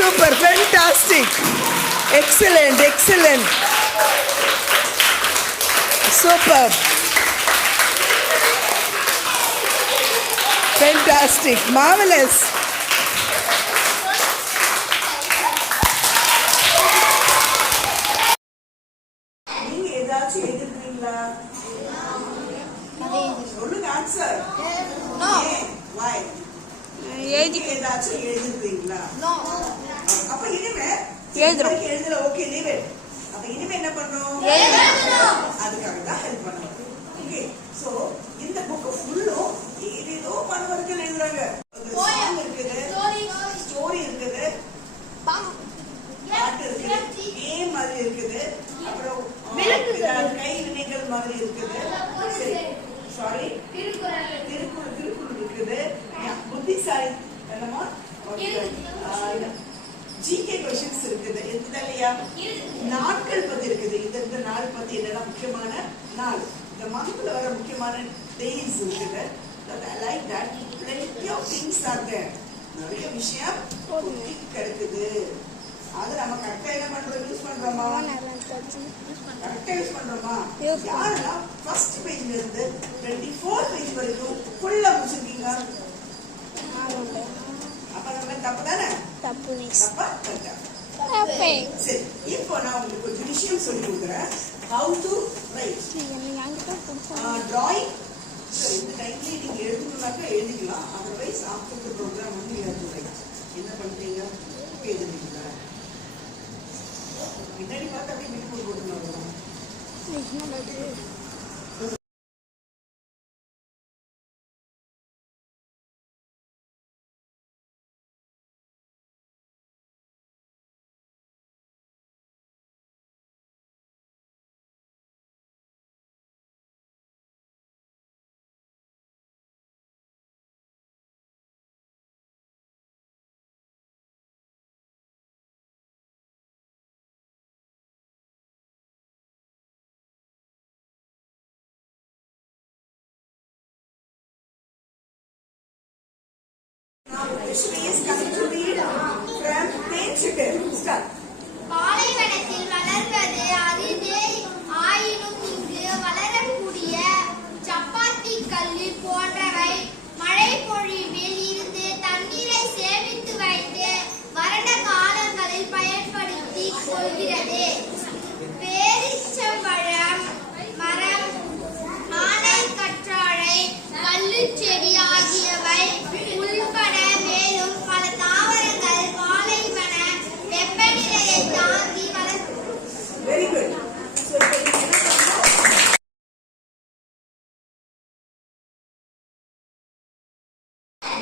Super, fantastic, excellent, super, fantastic, marvelous. நீங்க ஏதாச்சும் எழுதிருக்கீங்களா? சொல்லுங்க ஆன்சர். நோ. why? ஏதாச்சும் எழுதிருக்கீங்களா? நோ. அப்ப இனிமே எழுதல. Okay, leave it. அப்ப இனிமே என்ன பண்ணணும்? எழுதணும். அதுக்காக தான் ஹெல்ப் பண்ணணும். ஓகே, சோ இந்த புக் ஃபுல்லும் ஏதேதோ பணவர்கள் எழுதுறாங்க. சாங் இருக்குது, ஸ்டோரி இருக்குது, பாட்டு இருக்குது, கேம் மாதிரி இருக்குது, அப்புறம் கை வினைகள் மாதிரி இருக்குது. சரி, சாரி, திருக்குறள் இருக்குது, புத்திசாலி என்னமா ஜிகே क्वेश्चंस இருக்குது, இல்லையா? நாட்கள் பத்தி இருக்குது, இந்த நாள் பத்தி என்னன்னா முக்கியமான நாள், இந்த மந்த்ல வர முக்கியமான டேஸ் இருக்குது. I like that. Plenty of things are there. நிறைய விஷயம் கிடைக்குது. அது நம்ம கரெக்டா என்ன பண்றோம்? யூஸ் பண்றோமா? கரெக்டா யூஸ் பண்றோமா? யாரெல்லாம் ஃபர்ஸ்ட் பேஜ்ல இருந்து 24 பேஜ் வரைக்கும் ஃபுல்லா முடிச்சிருக்கீங்க? அப்ப நம்ம தப்பு தானே? தப்பு மிஸ். தப்பு. சரி, இப்போ நான் உங்களுக்கு ஒரு விஷயம் சொல்லி கொடுக்குறேன். How to write. Drawing. சரி, இந்த டைம்ல நீங்க எழுதணும்னாக்கா எழுதிக்கலாம். அதர்வைஸ் ஆஃப்டர் தி ப்ரோக்ராம் வந்து you have to write. என்ன பண்றீங்க? எழுதுறீங்க. பின்னாடி பார்த்தா அப்படியே மிட் போட்டுருந்தாங்க. She is coming to read from page 10. Start. பாலைவனத்தில் வளர்வது அரிதே, ஆயினும் இங்கு வளரக்கூடிய சப்பாத்தி கல்லு போன்றவை மழை பொழிவில் இருந்து தண்ணீரை சேமித்து வைத்து வறண்ட காலங்களில் பயன்படுத்திக் கொள்கிறது. பேரிச்சம்பழம் மரம், ஆனை கற்றாழை, கல்லுச்செடி ஆகியவை உள்பட மேலும் பல தாவரங்கள் பாலைவன வெப்பநிலையை தாங்கி வளர்க்கும். Very good. So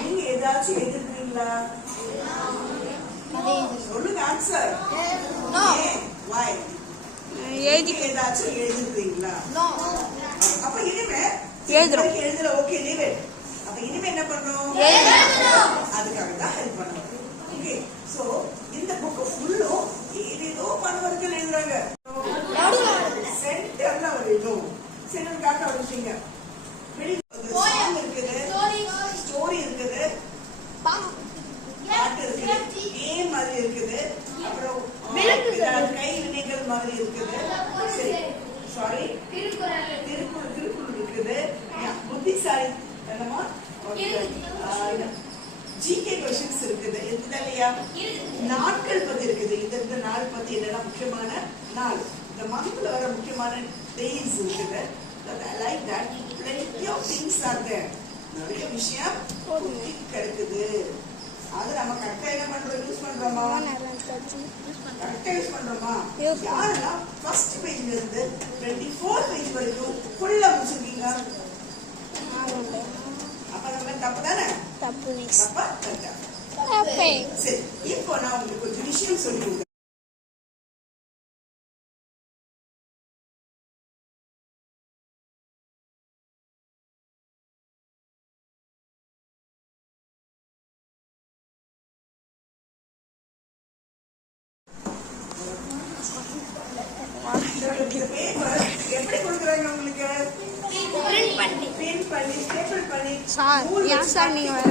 நீங்க ஏதாச்சும் எழுதிருக்கீங்களா? சொல்லுங்க ஆன்சர். நோ. why? ஏதாச்சும் எழுதிருக்கீங்களா? நோ. அப்ப இனிமே எழுதல. Okay, leave it. அப்ப இனிமே என்ன பண்ணணும்? எழுதணும். அதுக்காக தான் ஹெல்ப் பண்ணணும். ஓகே, சோ இந்த புக் ஃபுல்லும் ஏதேதோ பணவர்கள் எழுதுறாங்க. சென்டர்ல ஒரு இதுவும் சென்டர் காட்ட ஒரு விஷயம் சாங் இருக்குது, ஸ்டோரி இருக்குது, பாட்டு இருக்குது, கேம் மாதிரி இருக்குது, அப்புறம் கை வினைகள் மாதிரி இருக்குது. சரி, சாரி, திருக்குறள் இருக்குது, புத்திசாலி என்னமா ஜிகே क्वेश्चंस இருக்குது, இல்லையா? நாட்கள் பத்தி இருக்குது, இந்த நாள் பத்தி என்னன்னா முக்கியமான நாள், இந்த மந்த்ல வர முக்கியமான டேஸ் இருக்குது. I like that. Plenty of things are there. நிறைய விஷயம் கிடைக்குது. அது நம்ம கரெக்டா என்ன பண்றோம்? யூஸ் பண்றோமா? கரெக்டா யூஸ் பண்றோமா? யாரெல்லாம் ஃபர்ஸ்ட் பேஜ்ல இருந்து 24 பேஜ் வரைக்கும் ஃபுல்லா முடிச்சிருக்கீங்க? அப்ப நம்ம தப்பு தானே? தப்பு மிஸ். தப்பு. சரி, இப்போ நான் உங்களுக்கு ஒரு விஷயம் சொல்லி கொடுக்குறேன். பண்ணி ஸ்டேபிள் பண்ணி சார், ஏன் சார் நீங்க வேற?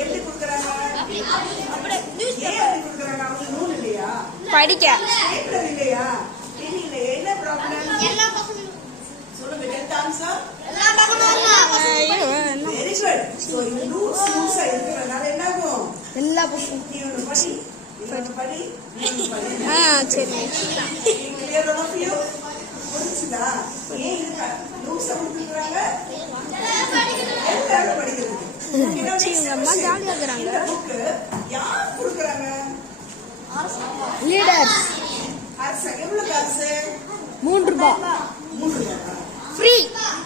எப்படி கொடுக்குறாங்க? ஏன் எப்படி கொடுக்குறாங்க? அவங்க நூல் இல்லையா? படிக்க ஸ்டேபிளர் இல்லையா? பென் இல்லையா? என்ன ப்ராப்ளம்? எல்லா பக்கமும் சொல்லுங்க. Tenth answer. எல்லா பக்கமும் வெரி குட். சோ இந்த லூஸா இருக்கிறதுனால என்ன ஆகும்? எல்லா புக்கும் இன்னொரு படி, இன்னொரு படி, இன்னொரு படி. சரி. Clear all of you? புரிஞ்சுதா? ஏன் இது லூஸா கொடுத்துருக்காங்க? எல்லாரும் படிக்கிறதுக்கு. இவங்க அம்மா ஜாலியா இருக்கிறாங்க. இந்த புக்கு யார் கொடுக்குறாங்க? லீடர்ஸ் அரசு. எவ்வளவு காசு? 3 ரூபாய் 3 ரூபாயா? ஃப்ரீ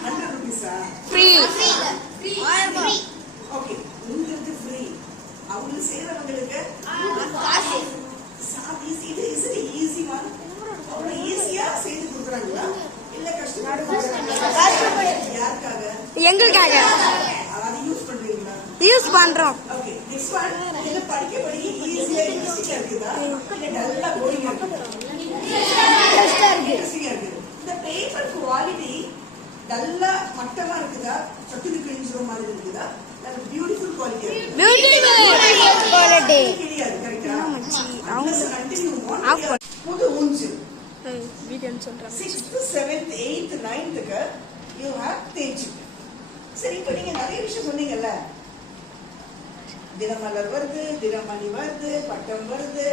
100 rupees-ஆ? ஃப்ரீ ஓகே, உங்களுக்கு ஃப்ரீ. அவங்க செய்யறவங்களுக்கு ஈஸி ஒன். அவ்வளவு ஈஸியா செய்து கொடுக்குறாங்களா இல்ல கஷ்டப்பட்டு யாருக்காக? எங்களுக்காக அதை யூஸ் பண்றீங்களா? யூஸ் பண்றோம். Okay, next one. இது படிக்க ஈஸியா இன்ட்ரெஸ்டிங்கா இருக்குதா இல்ல நல்லா போரிங்கா இருக்குதா? இன்ட்ரெஸ்டிங்கா இருக்குது. இந்த பேப்பர் குவாலிட்டி நல்லா மட்டமா இருக்குதா, சட்டுன்னு கிழிஞ்சுற மாதிரி இருக்குதா, நல்ல பியூட்டிஃபுல் குவாலிட்டியா இருக்குதா? Beautiful quality. தெரியாது, கரெக்டா? அவங்க புது ஊஞ்சல் வீடியோன்னு சொல்றாங்க. 6th 7th 8th 9th you have தேய்ச்சி. சரி, இப்போ நீங்க நிறைய விஷயம் சொன்னீங்கல்ல, தினமலர் வருது, தினமணி வருது, பட்டம் வருது,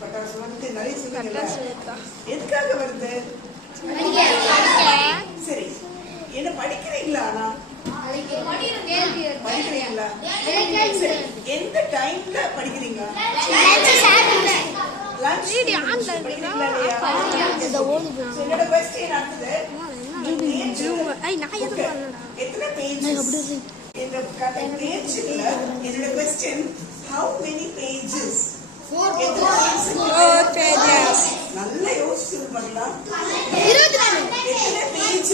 பட்டாசு வருது, நிறைய சொன்னீங்கல்ல. எதுக்காக வருது? சரி, என்ன படிக்கிறீங்களா? ஆனா படிக்கிறீங்களா? சரி, எந்த டைம்ல படிக்கிறீங்க? லஞ்ச் படிக்கிறீங்களா இல்லையா? என்னோட क्वेश्चन அடுத்து, எத்தனை பேஜஸ் இந்த பேஜ்ல? என்னோட question, how many pages? 4 pages. நல்லா யோசிச்சு பாருங்க. 22. எத்தனை பேஜ்?